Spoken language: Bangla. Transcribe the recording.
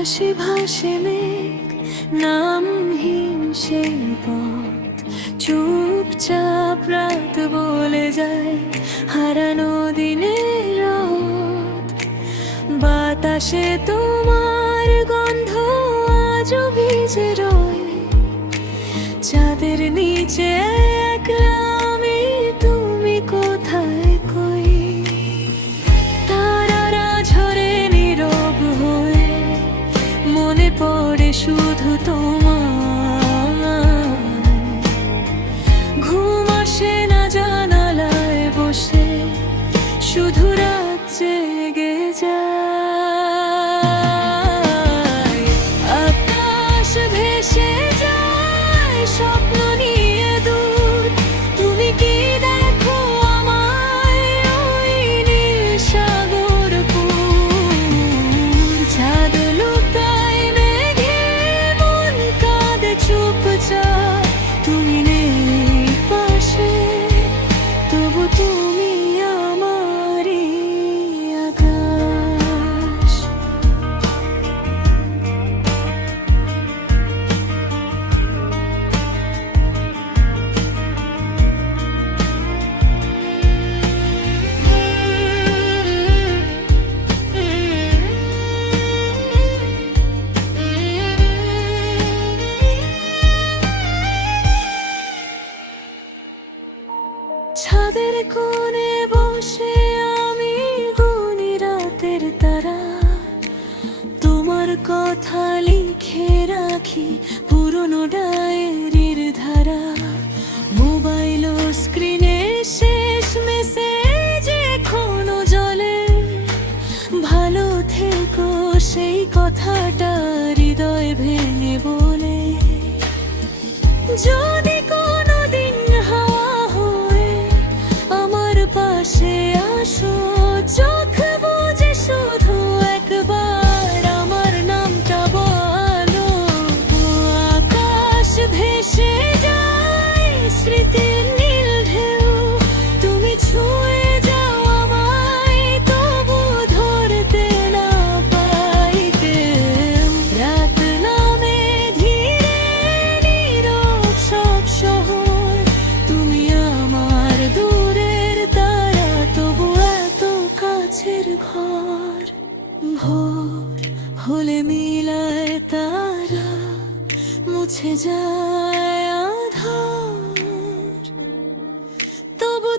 আকাশে ভাসে মেঘ, নামহীন সেই পথ, চুপচাপ রাত বলে যায় হারানো দিনের রথ। বাতাসে তোমার গন্ধ আজও ভিজে রয়, চাঁদের নিচে একলা আমি, তুমি কোথায় কই? তারারা ঝরে নীরব হয়ে, মনে পড়ে শুধু তোমার। ঘুম আসে না জানালায় বসে, শুধু রাত জেগে যায়। আকাশ ভেসে যায় স্বপ্ন নিয়ে দূর, তুমি কি দেখো আমায় ওই নীল সাগরপুর? চাঁদ লুকায় মেঘে, মন কাঁদে চুপচাপ, তুমি নেই পাশে, তবু তুমি আমারই আকাশ। ছাদের কোণে বসে আমি গুনি রাতের তারা, তোমার কথা লিখে রাখি পুরনো ডায়েরির ধারা। মোবাইল স্ক্রিনে শেষ মেসেজ এখনো জ্বলে, ভালো থেকো সেই কথাটা হৃদয় ভেঙে বলে। যদি কোনোদিন হাওয়া হয়ে আমার পাশে আসো, চোখ বুজে শুধু একবার আমার নামটা বলো। আকাশ ভেসে যায় স্মৃতির নীল ঢেউ, তুমি ছুঁয়ে যাও আমায়, তবু ধরতে না পাই কেউ। রাত নামে ধীরে, নীরব সব শহর, তুমি আমার দূরের তারা, তবু এত কাছের ঘর। ভোর হলে মিলায় তারা, মুছে যায় আধার, তবু